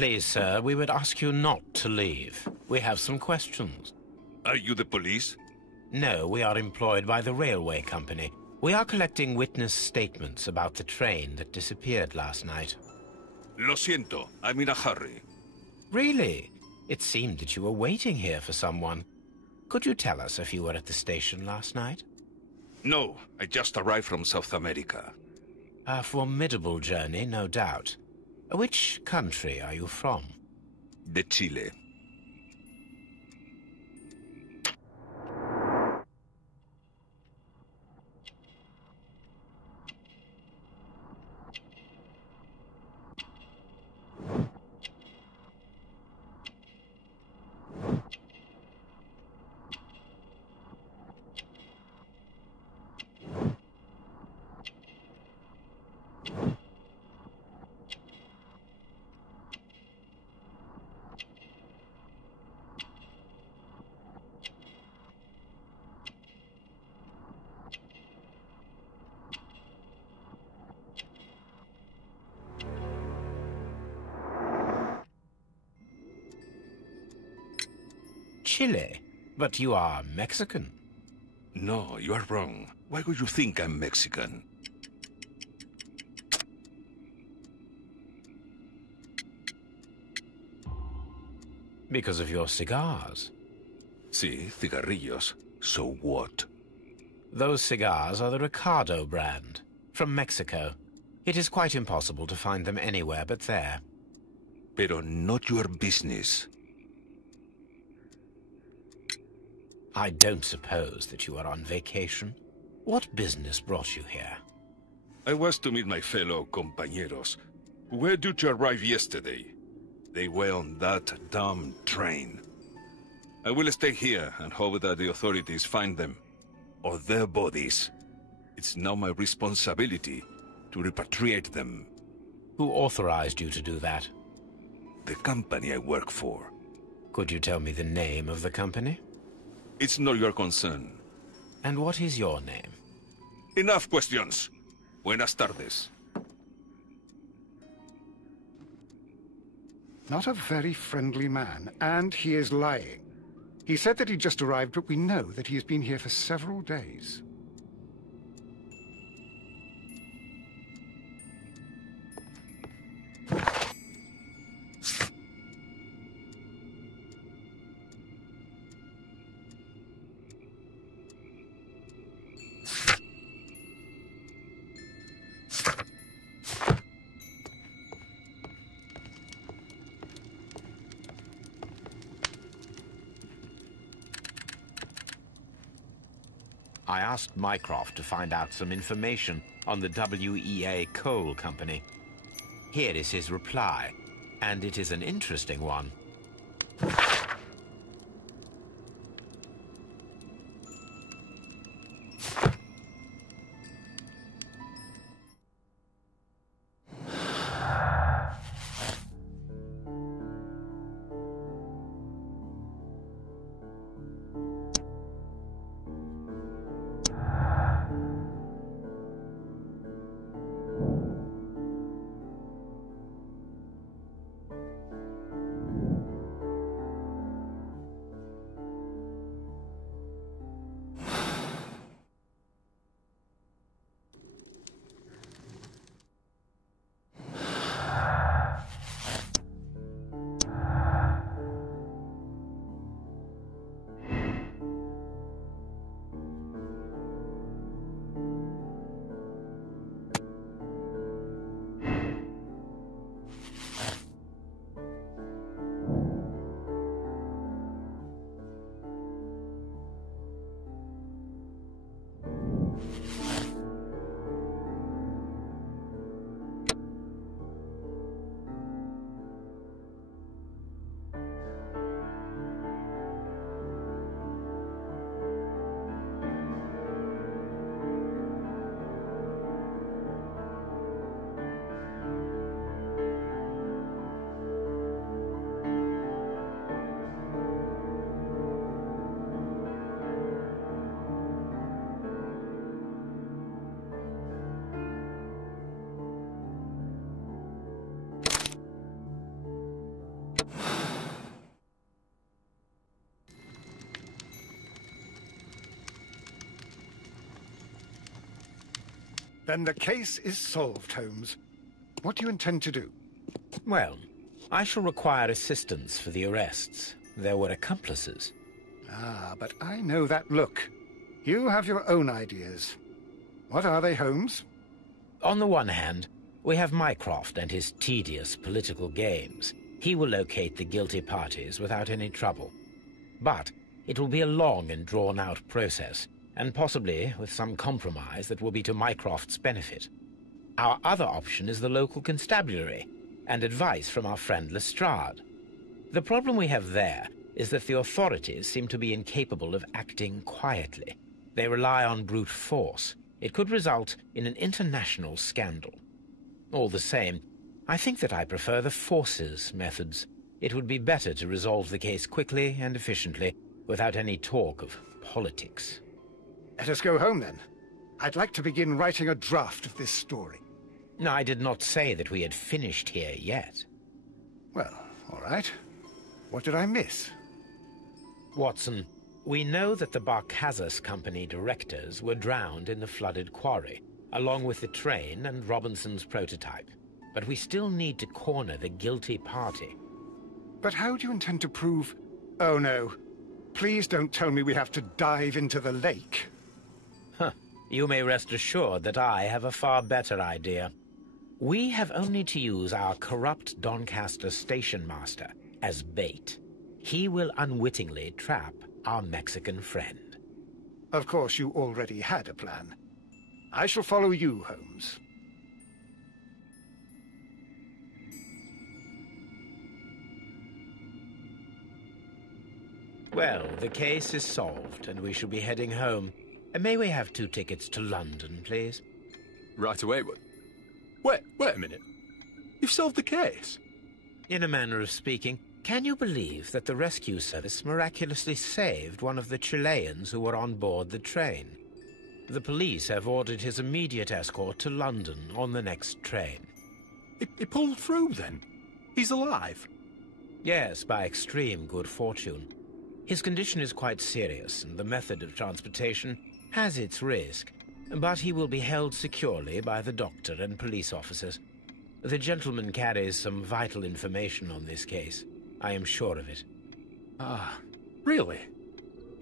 Please, sir, we would ask you not to leave. We have some questions. Are you the police? No, we are employed by the railway company. We are collecting witness statements about the train that disappeared last night. Lo siento, I'm in a hurry. Really? It seemed that you were waiting here for someone. Could you tell us if you were at the station last night? No, I just arrived from South America. A formidable journey, no doubt. Which country are you from? De Chile. Chile? But you are Mexican. No, you are wrong. Why would you think I'm Mexican? Because of your cigars. Sí, cigarrillos. So what? Those cigars are the Ricardo brand, from Mexico. It is quite impossible to find them anywhere but there. Pero not your business. I don't suppose that you are on vacation. What business brought you here? I was to meet my fellow compañeros, who were due to arrive yesterday. They were on that damn train. I will stay here and hope that the authorities find them, or their bodies. It's now my responsibility to repatriate them. Who authorized you to do that? The company I work for. Could you tell me the name of the company? It's not your concern. And what is your name? Enough questions. Buenas tardes. Not a very friendly man, and he is lying. He said that he just arrived, but we know that he has been here for several days. I asked Mycroft to find out some information on the WEA Coal Company. Here is his reply, and it is an interesting one. Then the case is solved, Holmes. What do you intend to do? Well, I shall require assistance for the arrests. There were accomplices. Ah, but I know that look. You have your own ideas. What are they, Holmes? On the one hand, we have Mycroft and his tedious political games. He will locate the guilty parties without any trouble. But it will be a long and drawn-out process, and possibly with some compromise that will be to Mycroft's benefit. Our other option is the local constabulary, and advice from our friend Lestrade. The problem we have there is that the authorities seem to be incapable of acting quietly. They rely on brute force. It could result in an international scandal. All the same, I think that I prefer the forces methods. It would be better to resolve the case quickly and efficiently, without any talk of politics. Let us go home, then. I'd like to begin writing a draft of this story. No, I did not say that we had finished here yet. Well, all right. What did I miss? Watson, we know that the Barkazas Company directors were drowned in the flooded quarry, along with the train and Robinson's prototype. But we still need to corner the guilty party. But how do you intend to prove... Oh, no. Please don't tell me we have to dive into the lake. Huh. You may rest assured that I have a far better idea. We have only to use our corrupt Doncaster station master as bait. He will unwittingly trap our Mexican friend. Of course, you already had a plan. I shall follow you, Holmes. Well, the case is solved, and we shall be heading home. May we have 2 tickets to London, please? Right away, wait a minute. You've solved the case? In a manner of speaking. Can you believe that the rescue service miraculously saved one of the Chileans who were on board the train? The police have ordered his immediate escort to London on the next train. He pulled through, then? He's alive? Yes, by extreme good fortune. His condition is quite serious, and the method of transportation has its risk, but he will be held securely by the doctor and police officers. The gentleman carries some vital information on this case. I am sure of it. Ah, really?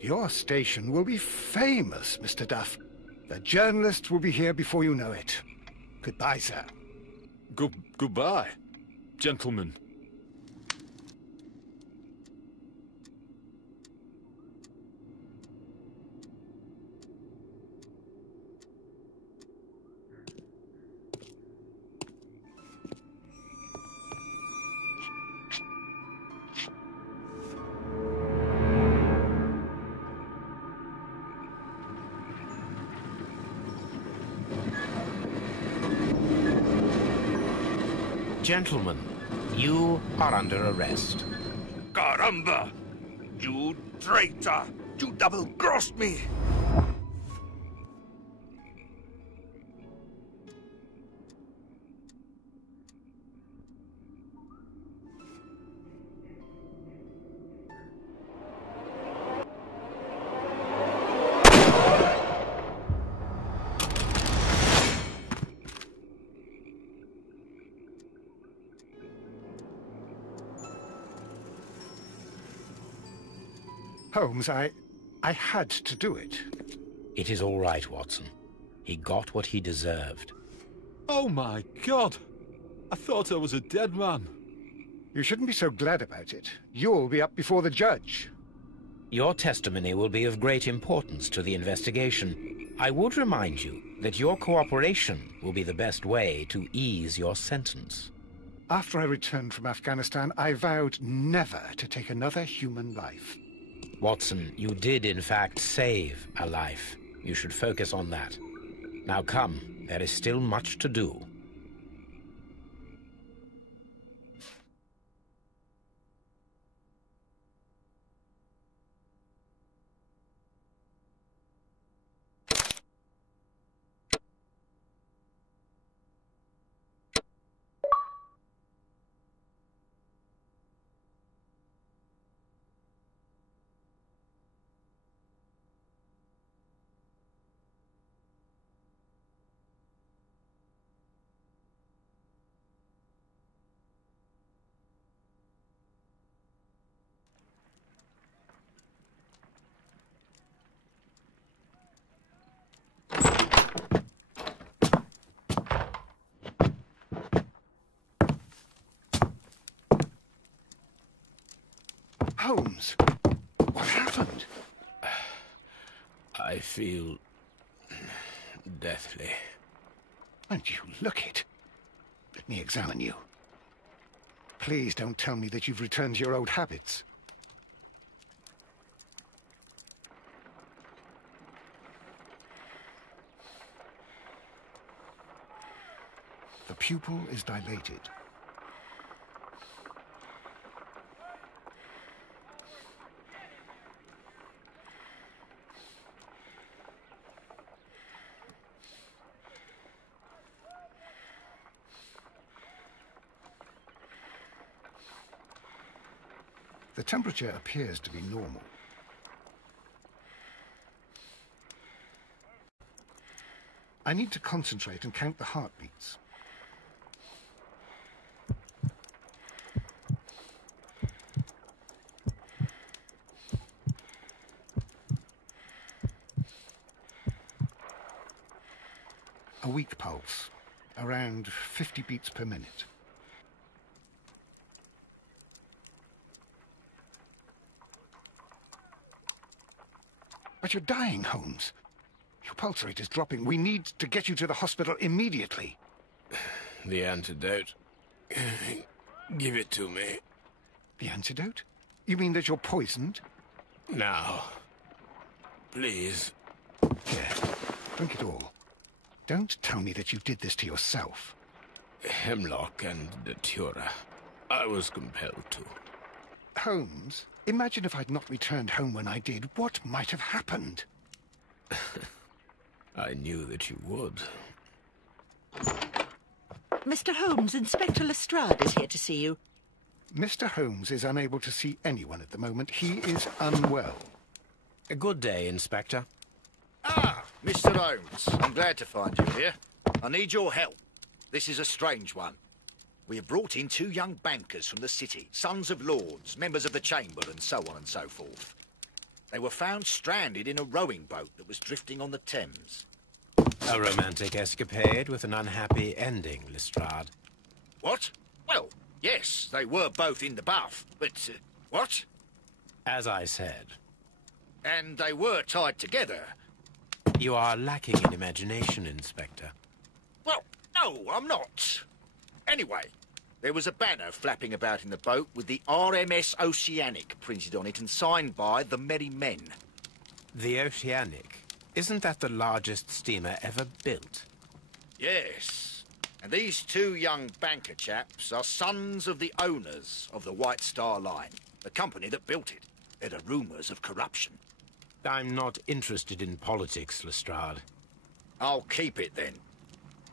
Your station will be famous, Mr. Duff. The journalists will be here before you know it. Goodbye, sir. Goodbye, gentlemen. Gentlemen, you are under arrest. Caramba! You traitor! You double-crossed me! Holmes, I had to do it. It is all right, Watson. He got what he deserved. Oh my God! I thought I was a dead man. You shouldn't be so glad about it. You'll be up before the judge. Your testimony will be of great importance to the investigation. I would remind you that your cooperation will be the best way to ease your sentence. After I returned from Afghanistan, I vowed never to take another human life. Watson, you did in fact save a life. You should focus on that. Now come, there is still much to do. Holmes, what happened? I feel deathly. And you look it. Let me examine you. Please don't tell me that you've returned to your old habits. The pupil is dilated. The temperature appears to be normal. I need to concentrate and count the heartbeats. A weak pulse, around 50 beats per minute. But you're dying, Holmes. Your pulse rate is dropping. We need to get you to the hospital immediately. The antidote. Give it to me. The antidote? You mean that you're poisoned? Now. Please. Here, drink it all. Don't tell me that you did this to yourself. Hemlock and datura. I was compelled to. Holmes, imagine if I'd not returned home when I did. What might have happened? I knew that you would. Mr. Holmes, Inspector Lestrade is here to see you. Mr. Holmes is unable to see anyone at the moment. He is unwell. A good day, Inspector. Ah, Mr. Holmes. I'm glad to find you here. I need your help. This is a strange one. We have brought in 2 young bankers from the city, sons of lords, members of the Chamber, and so on and so forth. They were found stranded in a rowing boat that was drifting on the Thames. A romantic escapade with an unhappy ending, Lestrade. What? Well, yes, they were both in the bath, but, what? As I said, And they were tied together. you are lacking in imagination, Inspector. Well, no, I'm not. Anyway, there was a banner flapping about in the boat with the RMS Oceanic printed on it and signed by the Merry Men. The Oceanic. Isn't that the largest steamer ever built? Yes. And these 2 young banker chaps are sons of the owners of the White Star Line, the company that built it. There are rumours of corruption. I'm not interested in politics, Lestrade. I'll keep it then.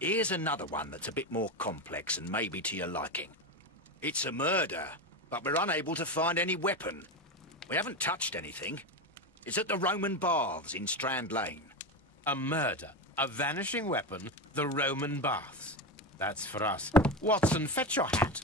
Here's another one that's a bit more complex and maybe to your liking. It's a murder, but we're unable to find any weapon. We haven't touched anything. It's at the Roman Baths in Strand Lane. A murder, a vanishing weapon, the Roman Baths. That's for us. Watson, fetch your hat.